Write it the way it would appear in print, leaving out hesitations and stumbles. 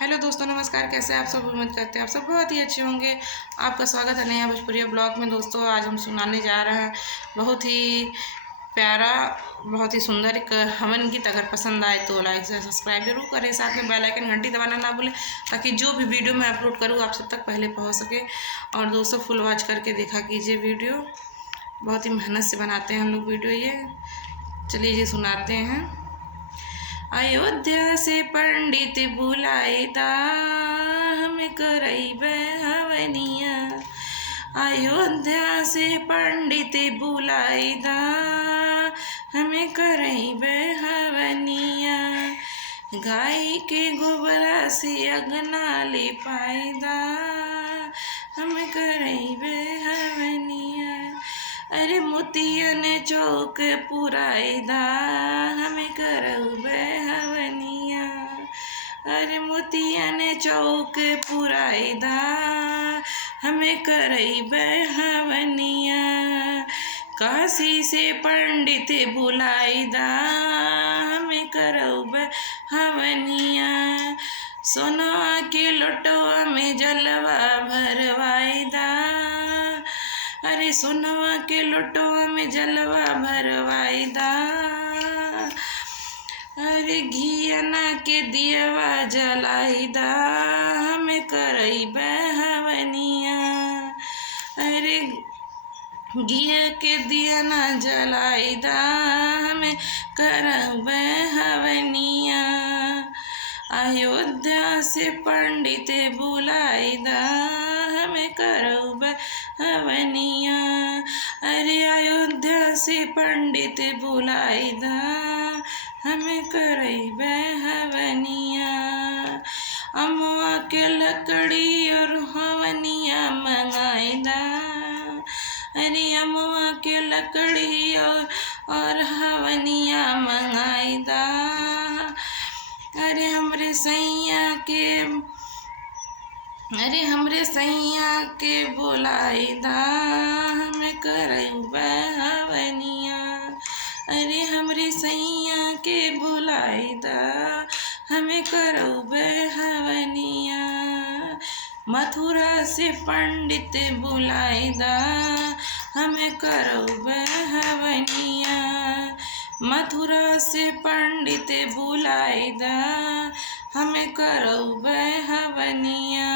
Hello दोस्तों, नमस्कार। कैसे आप सब? उम्मीद करते हैं आप सब बहुत ही अच्छे होंगे। आपका स्वागत है नया भोजपुरी ब्लॉग में। दोस्तों, आज हम सुनाने जा रहे हैं बहुत ही प्यारा, बहुत ही सुंदर एक हवन गीत। अगर पसंद आए तो लाइक से सब्सक्राइब जरूर करें, साथ में बेल आइकन घंटी दबाना ना भूलें, ताकि जो भी वीडियो मैं अपलोड करूँ आप सब तक पहले पहुँच सके। और दोस्तों, फुल वॉच करके देखा कीजिए वीडियो। बहुत ही मेहनत से बनाते हैं हम लोग वीडियो। ये चलिए ये सुनाते हैं। अयोध्या से पंडित बुलाएदा, हमें करैबे हवनिया। अयोध्या से पंडित बुलाएदा, हमें करैबे हवनिया। गाय के गोबरा से अगना लिपाएदा, हमें करैबे हवनिया। अरे मोतियन चौक पुराएदा, हमें करौबे हवनिया। अरे मोतियन चौक पुराएदा, हमें करैबे हवनिया। काशी से पंडित बुलाएदा, हमें करौबे हवनिया। सोनवा के लोटवा में जलवा भरवाएदा, अरे सोनवा के लोटवा में जलवा भरवाएदा। अरे घियना के दियवा जलाएदा, हमें करैबे हवनिया। अरे घिया के दियना जलाएदा, हमें करैबे हवनिया। अयोध्या से पंडित बुलाएदा, हमें करौबे हवनिया। अरे अयोध्या से पंडित बुलाएदा, हमें करैबे हवनिया। अमवा के लकड़ी और हवनिया मंगाएदा। अरे अमवा के लकड़ी और हवनिया मंगाएदा। अरे हमरे सैया के बुलाएदा, हमें करैबे हवनिया। अरे हमरे सैया के बुलाएदा, हमें करौबे हवनिया। मथुरा से पंडित बुलाएदा, हमें करौबे हवनिया। मथुरा से पंडित बुलाएदा, हमें करौबे हवनिया।